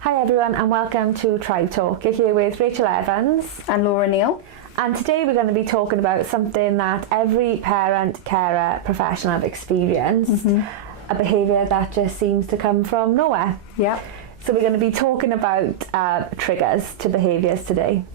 Hi everyone and welcome to Tribe Talk. You're here with Rachel Evans and Laura Neal. And today we're going to be talking about something that every parent, carer, professional have experienced, a behaviour that just seems to come from nowhere. Yeah. So we're going to be talking about triggers to behaviours today.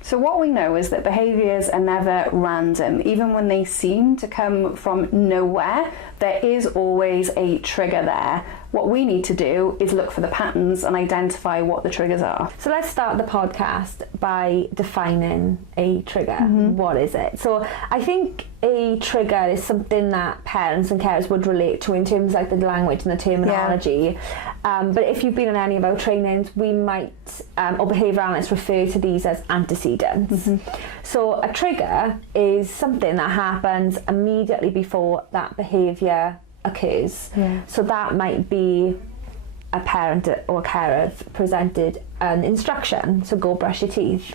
So what we know is that behaviours are never random. Even when they seem to come from nowhere, there is always a trigger there. What we need to do is look for the patterns and identify what the triggers are. So let's start the podcast by defining a trigger. What is it? So I think a trigger is something that parents and carers would relate to in terms of like the language and the terminology. But if you've been in any of our trainings, we might, or behavioural analysts refer to these as antecedents. So a trigger is something that happens immediately before that behaviour occurs. So that might be a parent or carer presented an instruction, so go brush your teeth,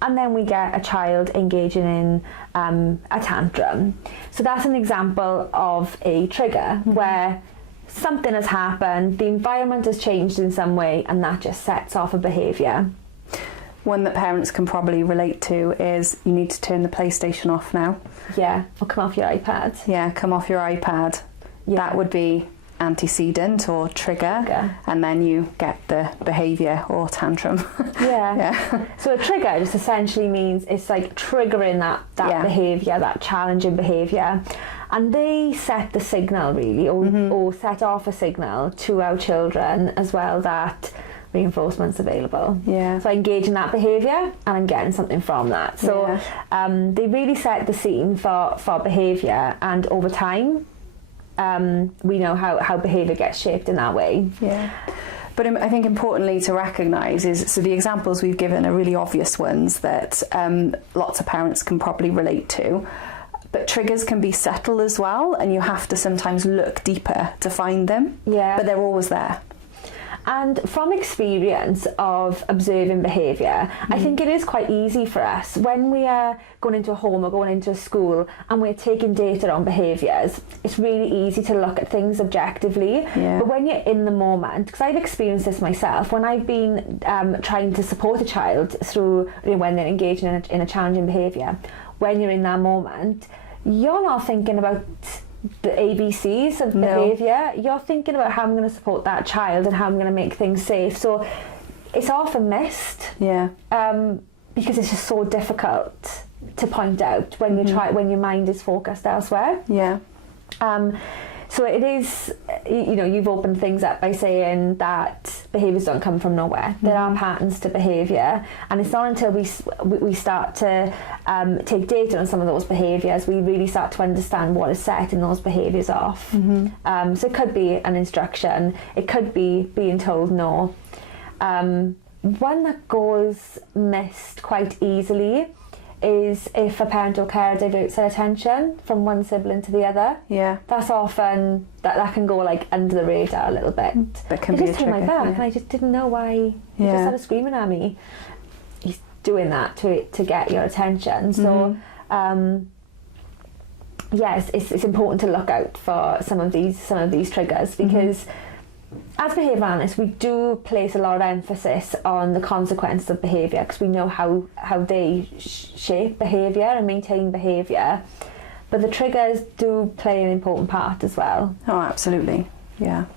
and then we get a child engaging in a tantrum. So that's an example of a trigger where something has happened, the environment has changed in some way, and that just sets off a behaviour. One that parents can probably relate to is you need to turn the PlayStation off now. Yeah, or come off your iPad. Yeah, come off your iPad. Yeah. That would be antecedent or trigger, and then you get the behaviour or tantrum. Yeah. So a trigger just essentially means it's like triggering that behaviour, that challenging behaviour, and they set the signal really, or set off a signal to our children as well that reinforcement's available. So I engage in that behaviour and I'm getting something from that. So they really set the scene for behaviour, and over time we know how behaviour gets shaped in that way. But I think importantly to recognise is, so the examples we've given are really obvious ones that lots of parents can probably relate to, but triggers can be subtle as well, and you have to sometimes look deeper to find them, but they're always there. And from experience of observing behaviour, I think it is quite easy for us when we are going into a home or going into a school and we're taking data on behaviours. It's really easy to look at things objectively, but when you're in the moment, because I've experienced this myself, when I've been trying to support a child through when they're engaging in a challenging behaviour, when you're in that moment, you're not thinking about the ABCs of behaviour. You're thinking about how I'm going to support that child and how I'm going to make things safe. So it's often missed, because it's just so difficult to point out when you when your mind is focused elsewhere. So it is, you've opened things up by saying that behaviours don't come from nowhere. There are patterns to behaviour, and it's not until we start to take data on some of those behaviours we really start to understand what is setting those behaviours off. So it could be an instruction, it could be being told no. One that goes missed quite easily is if a parent or carer diverts their attention from one sibling to the other. That's often that can go like under the radar a little bit. That can be a trigger. My back and I just didn't know why he just started screaming at me. He's doing that to get your attention. So yes, it's important to look out for some of these triggers, because as behavioural analysts, we do place a lot of emphasis on the consequences of behaviour, because we know how they shape behaviour and maintain behaviour, but the triggers do play an important part as well. Oh, absolutely. So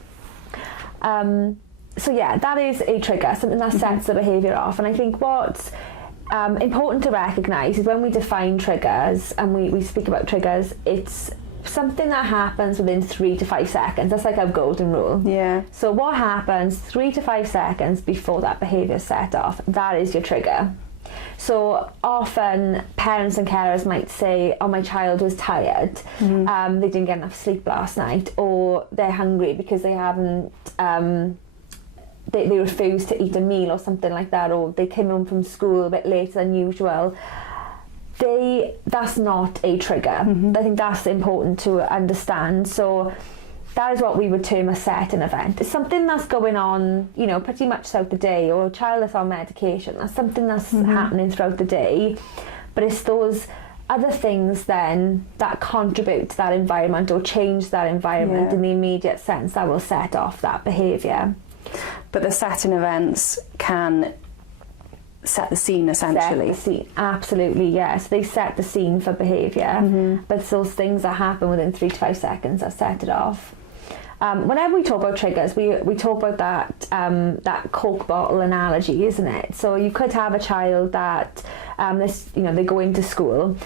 that is a trigger, something that sets the behaviour off. And I think what's important to recognise is when we define triggers and we speak about triggers, it's something that happens within 3 to 5 seconds. That's like our golden rule. So what happens 3 to 5 seconds before that behaviour is set off, that is your trigger. So often parents and carers might say, oh, my child was tired, they didn't get enough sleep last night, or they're hungry because they haven't they refused to eat a meal or something like that, or they came home from school a bit later than usual. That's not a trigger. I think that's important to understand. So that is what we would term a setting event. It's something that's going on, pretty much throughout the day, or a child that's on medication. That's something that's happening throughout the day. But it's those other things then that contribute to that environment or change that environment in the immediate sense that will set off that behaviour. But the setting events can set the scene, essentially. Set the scene, absolutely, yes. So they set the scene for behaviour, but it's those things that happen within 3 to 5 seconds that set it off. Whenever we talk about triggers, we talk about that Coke bottle analogy, isn't it? So you could have a child that they go into school,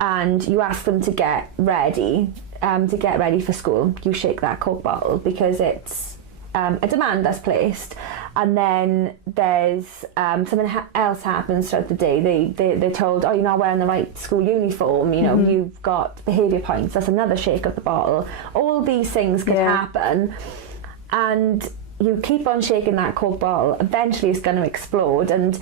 and you ask them to get ready for school. You shake that Coke bottle because it's a demand that's placed, and then there's something else happens throughout the day. They're told, oh, you're not wearing the right school uniform, you've got behaviour points, that's another shake of the bottle. All these things can happen, and you keep on shaking that Coke bottle, eventually it's going to explode. And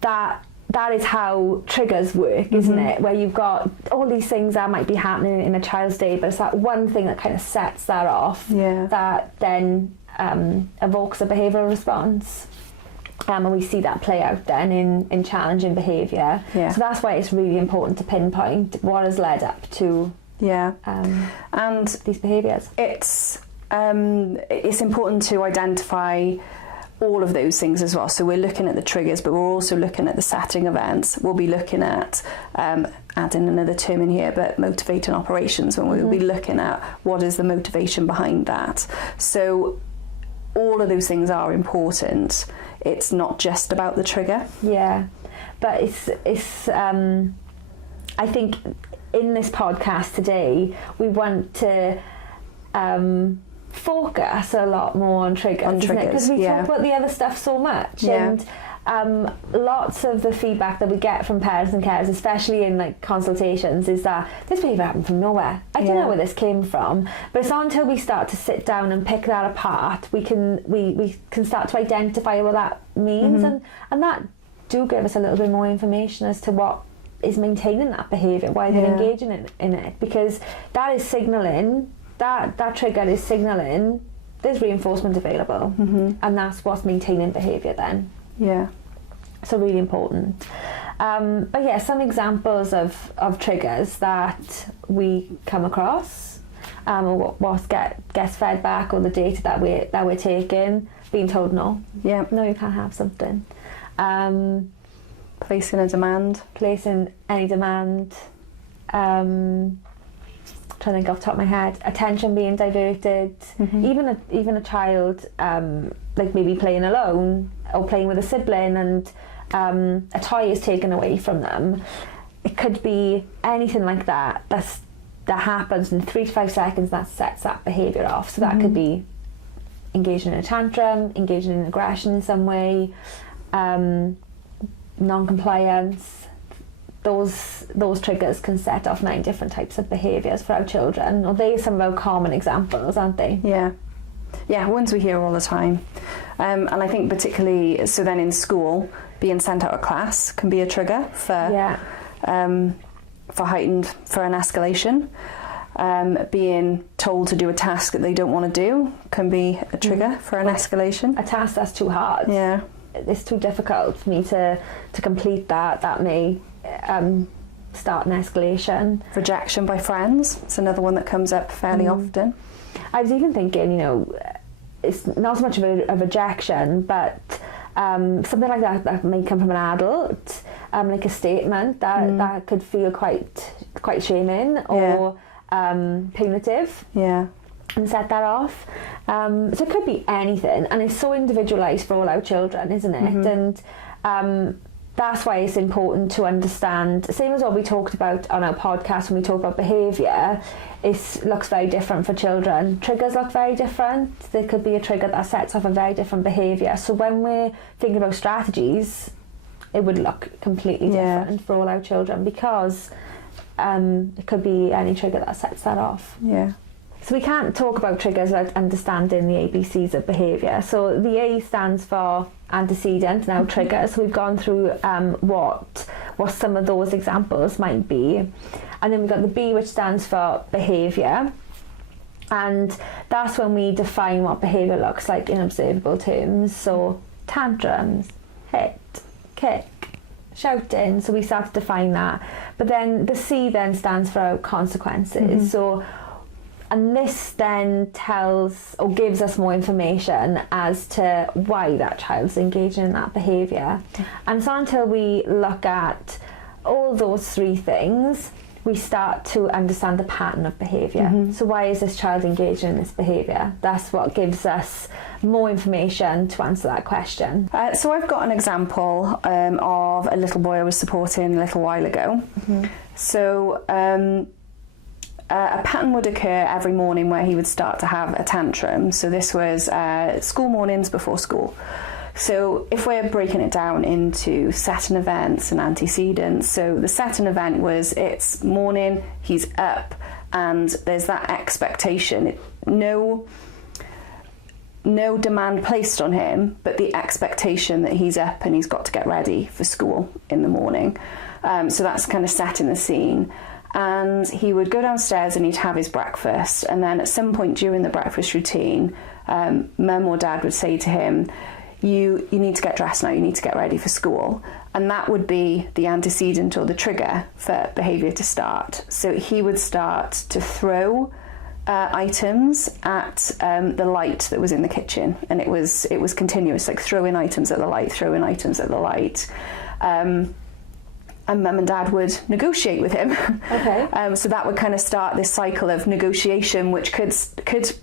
that is how triggers work, isn't it? Where you've got all these things that might be happening in a child's day, but it's that one thing that kind of sets that off, that then evokes a behavioural response. And we see that play out then in challenging behaviour. So that's why it's really important to pinpoint what has led up to and these behaviours. It's important to identify all of those things as well. So we're looking at the triggers, but we're also looking at the setting events. We'll be looking at, adding another term in here, but motivating operations, when we'll be looking at what is the motivation behind that. So all of those things are important. It's not just about the trigger. Yeah, but it's I think in this podcast today, we want to focus a lot more on triggers, because we talk about the other stuff so much, and lots of the feedback that we get from parents and carers, especially in like consultations, is that this behaviour happened from nowhere. I don't know where this came from, but it's not until we start to sit down and pick that apart we can start to identify what that means, and that do give us a little bit more information as to what is maintaining that behaviour, why they're engaging in it, because that is signalling. That trigger is signalling there's reinforcement available, and that's what's maintaining behaviour then. So really important. But some examples of triggers that we come across, or what gets fed back, or the data that we're taking, being told no, you can't have something. Placing any demand. Trying to think off the top of my head, attention being diverted, even a child like maybe playing alone or playing with a sibling, and a toy is taken away from them. It could be anything like that that happens in 3 to 5 seconds that sets that behaviour off. So that could be engaging in a tantrum, engaging in aggression in some way, non-compliance. Those triggers can set off 9 different types of behaviours for our children. Or they are some of our common examples, aren't they? Yeah, ones we hear all the time. And I think particularly, so then in school, being sent out of class can be a trigger for an escalation. Being told to do a task that they don't want to do can be a trigger for an escalation. A task that's too hard. It's too difficult for me to complete that may start an escalation. Rejection by friends, it's another one that comes up fairly often. I was even thinking, it's not so much of a rejection, but something like that may come from an adult, like a statement that could feel quite shaming or punitive. And set that off. So it could be anything, and it's so individualised for all our children, isn't it? And that's why it's important to understand, same as what we talked about on our podcast when we talk about behaviour, it looks very different for children. Triggers look very different. There could be a trigger that sets off a very different behaviour. So when we're thinking about strategies, it would look completely different for all our children, because it could be any trigger that sets that off. So we can't talk about triggers without understanding the ABCs of behaviour. So the A stands for antecedent, now triggers. So we've gone through what some of those examples might be. And then we've got the B, which stands for behaviour. And that's when we define what behaviour looks like in observable terms. So tantrums, hit, kick, shouting, so we start to define that. But then the C then stands for consequences. So, and this then tells or gives us more information as to why that child's engaging in that behaviour. And it's not until we look at all those three things we start to understand the pattern of behaviour. So why is this child engaging in this behaviour? That's what gives us more information to answer that question. So I've got an example of a little boy I was supporting a little while ago. So a pattern would occur every morning where he would start to have a tantrum. So this was school mornings before school. So if we're breaking it down into setting events and antecedents, so the setting event was it's morning, he's up, and there's that expectation. No demand placed on him, but the expectation that he's up and he's got to get ready for school in the morning. So that's kind of setting the scene. And he would go downstairs and he'd have his breakfast, and then at some point during the breakfast routine, mum or dad would say to him, you need to get dressed now, you need to get ready for school. And that would be the antecedent or the trigger for behaviour to start. So he would start to throw items at the light that was in the kitchen, and it was continuous, like throwing items at the light. And mum and dad would negotiate with him. Okay. So that would kind of start this cycle of negotiation, which could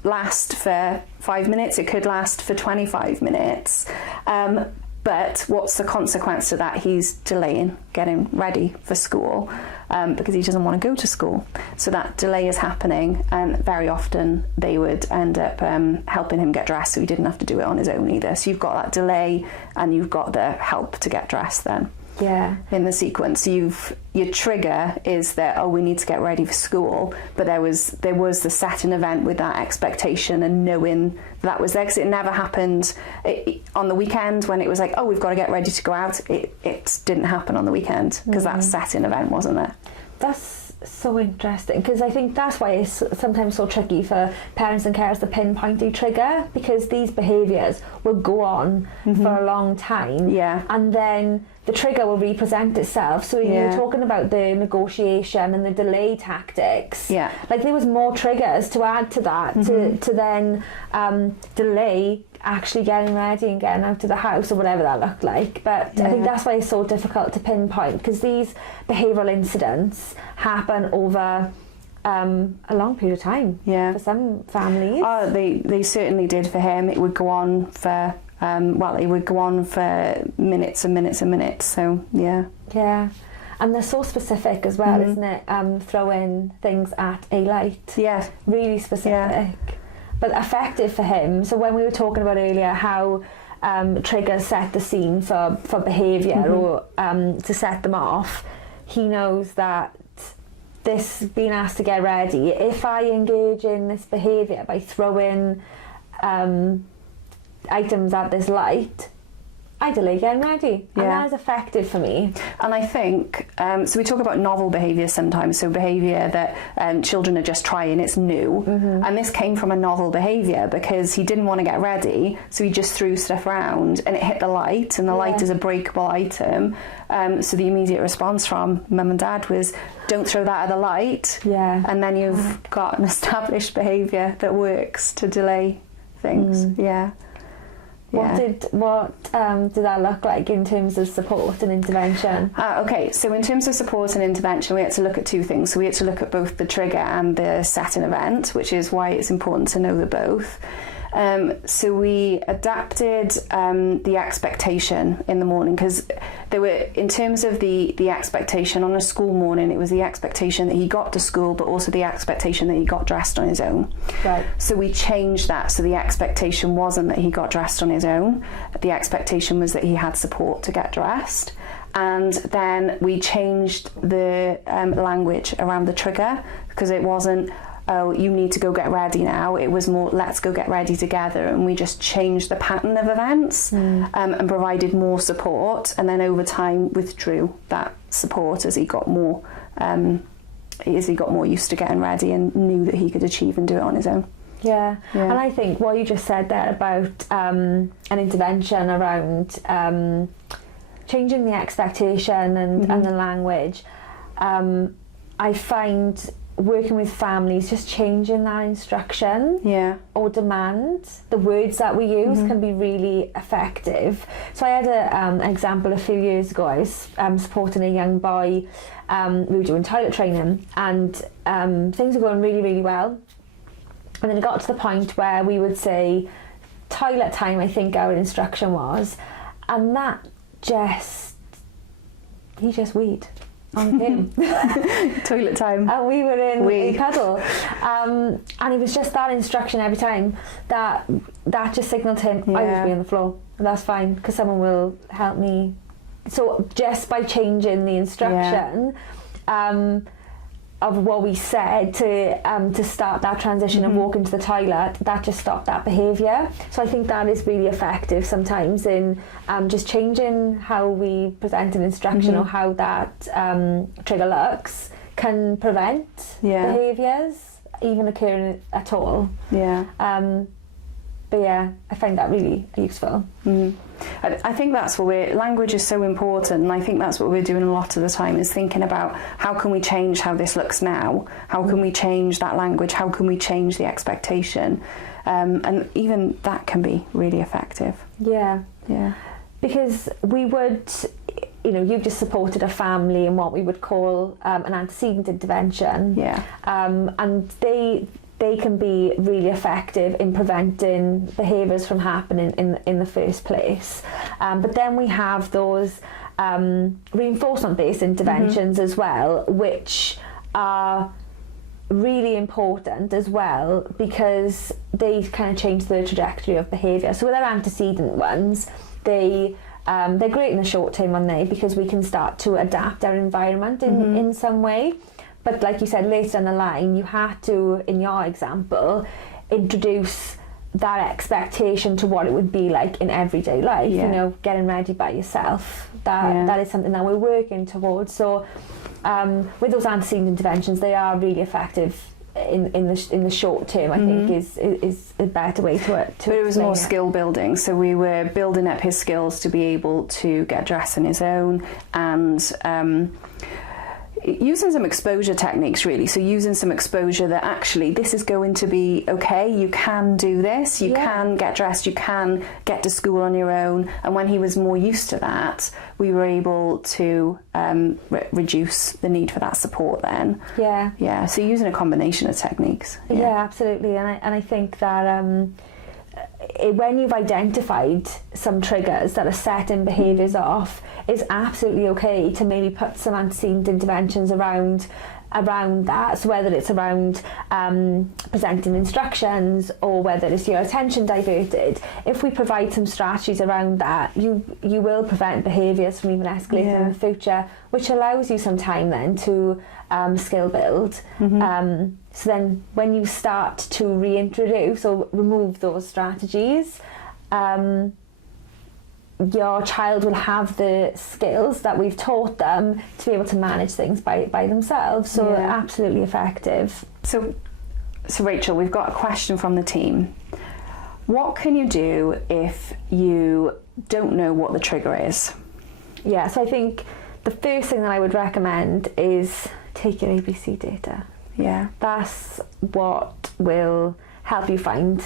last for 5 minutes, it could last for 25 minutes. But what's the consequence of that? He's delaying getting ready for school because he doesn't want to go to school. So that delay is happening, and very often they would end up helping him get dressed, so he didn't have to do it on his own either. So you've got that delay and you've got the help to get dressed then. Yeah. In the sequence, your trigger is that, we need to get ready for school, but there was the setting event with that expectation and knowing that was there, because it never happened on the weekend when it was like, we've got to get ready to go out. It didn't happen on the weekend because that setting event wasn't there. That's so interesting, because I think that's why it's sometimes so tricky for parents and carers to pinpoint a trigger, because these behaviours will go on for a long time, and then the trigger will represent itself. So you're talking about the negotiation and the delay tactics, like there was more triggers to add to that to then delay actually getting ready and getting out of the house or whatever that looked like. But I think that's why it's so difficult to pinpoint, because these behavioural incidents happen over a long period of time for some families. They certainly did for him. It would go on for it would go on for minutes and minutes and minutes. So and they're so specific as well, isn't it? Throwing things at a light, really specific, but effective for him. So when we were talking about earlier how triggers set the scene for behaviour or to set them off, he knows that this being asked to get ready, if I engage in this behaviour by throwing items at this light, I delay getting ready, and that is effective for me. And I think so we talk about novel behaviour sometimes, so behaviour that children are just trying, it's new, and this came from a novel behaviour because he didn't want to get ready, so he just threw stuff around and it hit the light, and the light is a breakable item, so the immediate response from mum and dad was, don't throw that at the light, and then you've got an established behaviour that works to delay things. What did that look like in terms of support and intervention? Okay, so in terms of support and intervention, we had to look at two things. So we had to look at both the trigger and the setting event, which is why it's important to know the both. So we adapted the expectation in the morning, because there were, in terms of the expectation on a school morning, it was the expectation that he got to school, but also the expectation that he got dressed on his own. Right. So we changed that. So the expectation wasn't that he got dressed on his own. The expectation was that he had support to get dressed. And then we changed the language around the trigger, because it wasn't, you need to go get ready now. It was more, let's go get ready together. And we just changed the pattern of events and provided more support. And then over time withdrew that support as he got more used to getting ready and knew that he could achieve and do it on his own. Yeah. And I think what you just said there about an intervention around changing the expectation and the language. I find working with families, just changing that instruction or demand, the words that we use can be really effective. So I had an example a few years ago. I was supporting a young boy. We were doing toilet training, and things were going really, really well. And then it got to the point where we would say, toilet time, I think our instruction was, and that he just weed on him. Toilet time. And we were in a puddle. And it was just that instruction every time that just signalled to him, I will be on the floor. And that's fine, because someone will help me. So just by changing the instruction of what we said to start that transition of walking to the toilet, that just stopped that behaviour. So I think that is really effective sometimes in just changing how we present an instruction or how that trigger looks can prevent behaviours even occurring at all. But yeah, I find that really useful. I think that's what language is so important, and I think that's what we're doing a lot of the time, is thinking about how can we change how this looks now, how can we change that language, how can we change the expectation, and even that can be really effective. Because we would, you've just supported a family in what we would call an antecedent intervention, and they can be really effective in preventing behaviours from happening in the first place. But then we have those reinforcement-based interventions as well, which are really important as well, because they kind of change the trajectory of behaviour. So with our antecedent ones, they're great in the short term, aren't they? Because we can start to adapt our environment in some way. But like you said, later down the line, you had to, in your example, introduce that expectation to what it would be like in everyday life. Getting ready by yourself. That is something that we're working towards. So with those antecedent interventions, they are really effective in the short term. I think is a better way to but it was more skill building, so we were building up his skills to be able to get dressed on his own, and using some exposure techniques, really. So using some exposure that actually this is going to be okay, you can do this, you can get dressed, you can get to school on your own. And when he was more used to that, we were able to reduce the need for that support then. So using a combination of techniques. Absolutely. And I think that when you've identified some triggers that are setting behaviours off, it's absolutely okay to maybe put some antecedent interventions around that. So whether it's around presenting instructions or whether it's your attention diverted, if we provide some strategies around that, you will prevent behaviours from even escalating in the future, which allows you some time then to skill build. So then when you start to reintroduce or remove those strategies, your child will have the skills that we've taught them to be able to manage things by themselves. So absolutely effective. So Rachel, we've got a question from the team. What can you do if you don't know what the trigger is? So I think the first thing that I would recommend is take your ABC data. That's what will help you find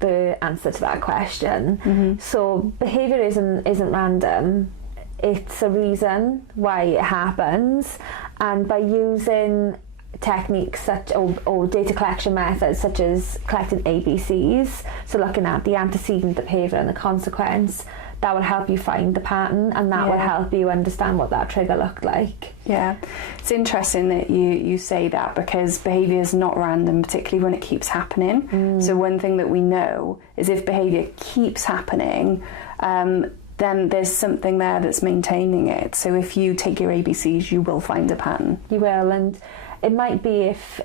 the answer to that question. So behaviour isn't random. It's a reason why it happens, and by using techniques such or data collection methods such as collecting ABCs, so looking at the antecedent behaviour and the consequence, that will help you find the pattern, and that will help you understand what that trigger looked like. It's interesting that you say that, because behaviour is not random, particularly when it keeps happening. So one thing that we know is if behaviour keeps happening, then there's something there that's maintaining it. So if you take your ABCs, you will find a pattern. You will, and it might be if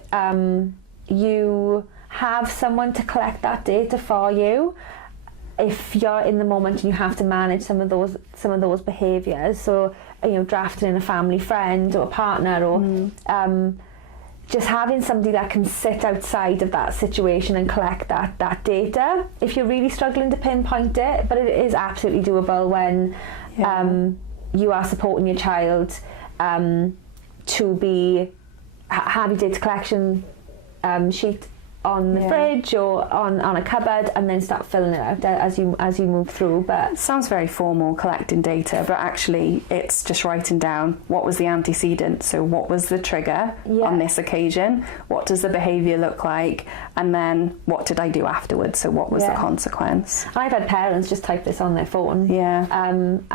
you have someone to collect that data for you. If you're in the moment and you have to manage some of those behaviours, so drafting in a family friend or a partner, or just having somebody that can sit outside of that situation and collect that data, if you're really struggling to pinpoint it. But it is absolutely doable when you are supporting your child to be have your data collection sheet on the fridge or on a cupboard, and then start filling it out as you move through. But it sounds very formal, collecting data, but actually it's just writing down what was the antecedent, so what was the trigger on this occasion, what does the behaviour look like, and then what did I do afterwards, so what was the consequence. I've had parents just type this on their phone, and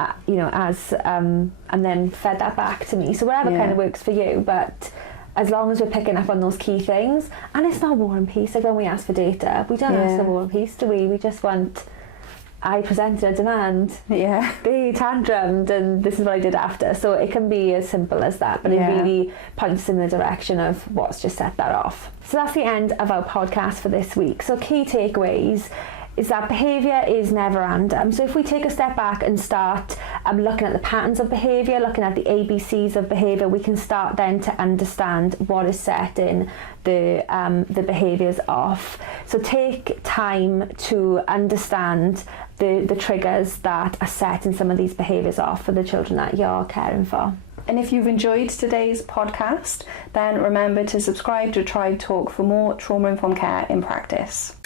then fed that back to me, so whatever kind of works for you, but as long as we're picking up on those key things. And it's not War and Peace. Like when we ask for data, we don't ask for War and Peace, do we? We just want, I presented a demand, they tantrumed, and this is what I did after. So it can be as simple as that, but it really points in the direction of what's just set that off. So that's the end of our podcast for this week. So key takeaways is that behaviour is never random. So if we take a step back and start looking at the patterns of behaviour, looking at the ABCs of behaviour, we can start then to understand what is setting the behaviours off. So take time to understand the triggers that are setting some of these behaviours off for the children that you're caring for. And if you've enjoyed today's podcast, then remember to subscribe to Tribe Talk for more trauma-informed care in practice.